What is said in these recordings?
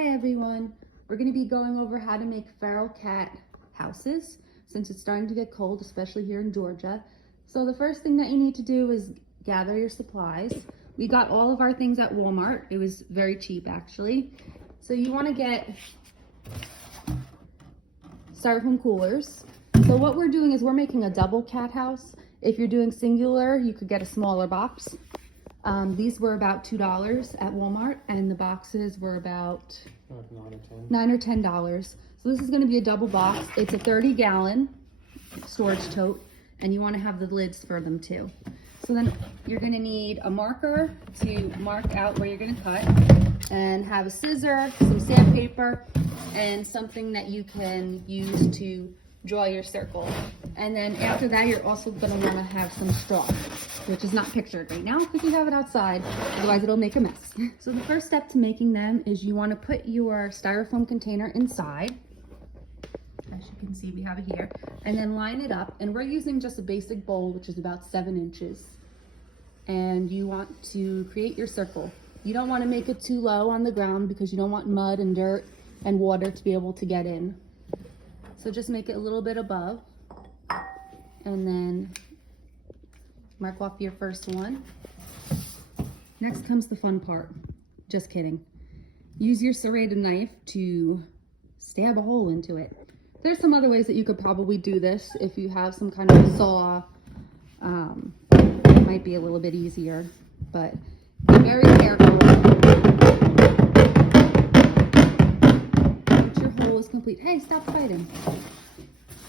Hi everyone, we're going to be going over how to make feral cat houses since it's starting to get cold, especially here in Georgia. So the first thing that you need to do is gather your supplies. We got all of our things at Walmart. It was very cheap actually. So you want to get styrofoam coolers. So what we're doing is we're making a double cat house. If you're doing singular, you could get a smaller box. These were about $2 at Walmart, and the boxes were about $9 or $10. So this is going to be a double box. It's a 30-gallon storage tote, and you want to have the lids for them too. So then you're going to need a marker to mark out where you're going to cut, and have a scissor, some sandpaper, and something that you can use to draw your circle. And then after that, you're also going to want to have some straw, which is not pictured right now because you have it outside, otherwise it'll make a mess. So the first step to making them is you want to put your styrofoam container inside. As you can see, we have it here, and then line it up. And we're using just a basic bowl, which is about 7 inches. And you want to create your circle. You don't want to make it too low on the ground because you don't want mud and dirt and water to be able to get in. So just make it a little bit above, and then mark off your first one. Next comes the fun part. Just kidding. Use your serrated knife to stab a hole into it. There's some other ways that you could probably do this. If you have some kind of saw, it might be a little bit easier, but be very careful. Once your hole is complete, hey, stop fighting.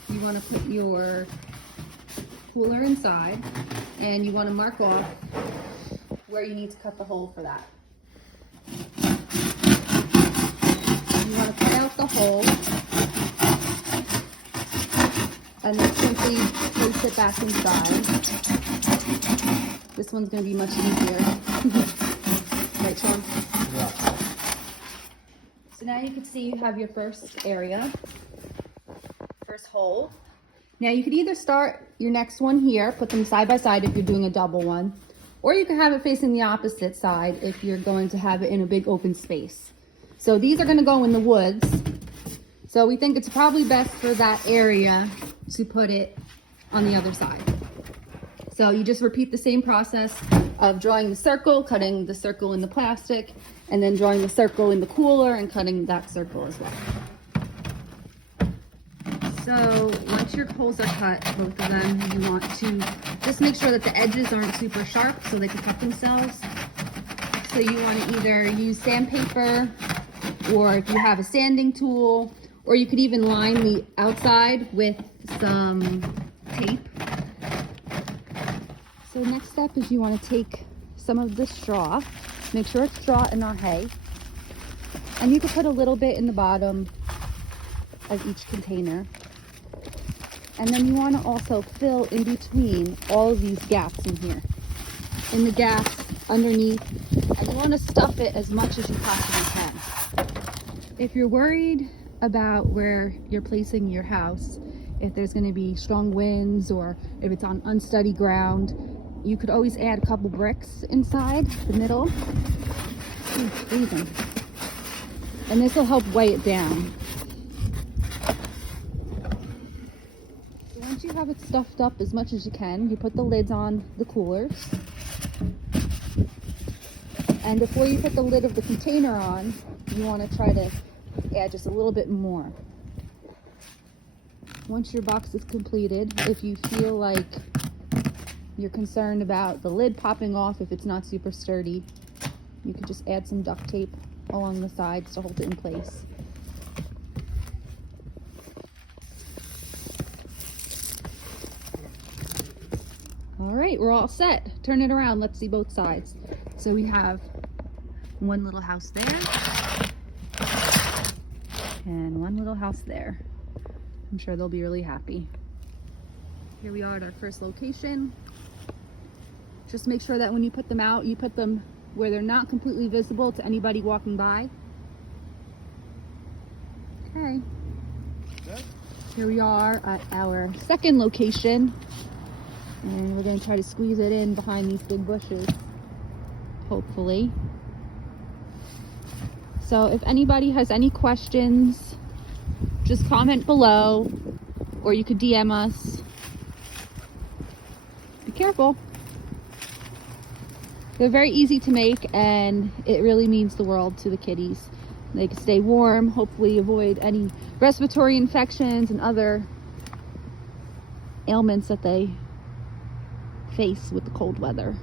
You want to put your cooler inside, and you want to mark off where you need to cut the hole for that. You want to cut out the hole, and then simply place it back inside. This one's going to be much easier. Right, Sean? Yeah. So now you can see you have your first area, first hole. Now you could either start your next one here, put them side by side if you're doing a double one, or you can have it facing the opposite side if you're going to have it in a big open space. So these are going to go in the woods. So we think it's probably best for that area to put it on the other side. So you just repeat the same process of drawing the circle, cutting the circle in the plastic, and then drawing the circle in the cooler and cutting that circle as well. So once your holes are cut, both of them, you want to just make sure that the edges aren't super sharp so they can cut themselves. So you want to either use sandpaper, or if you have a sanding tool, or you could even line the outside with some tape. So next step is you want to take some of the straw, make sure it's straw and not hay, and you can put a little bit in the bottom of each container. And then you want to also fill in between all of these gaps in here, in the gaps underneath, and you want to stuff it as much as you possibly can. If you're worried about where you're placing your house, if there's going to be strong winds or if it's on unsteady ground, you could always add a couple bricks inside the middle. Ooh, it's freezing. And this will help weigh it down. Once you have it stuffed up as much as you can, you put the lids on the coolers. And before you put the lid of the container on, you want to try to add just a little bit more. Once your box is completed, if you feel like you're concerned about the lid popping off if it's not super sturdy, you could just add some duct tape along the sides to hold it in place. All right, we're all set. Turn it around. Let's see both sides. So we have one little house there and one little house there. I'm sure they'll be really happy. Here we are at our first location. Just make sure that when you put them out, you put them where they're not completely visible to anybody walking by. Okay. Here we are at our second location. And we're going to try to squeeze it in behind these big bushes, hopefully. So if anybody has any questions, just comment below, or you could DM us. Be careful. They're very easy to make, and it really means the world to the kitties. They can stay warm, hopefully avoid any respiratory infections and other ailments that they face with the cold weather.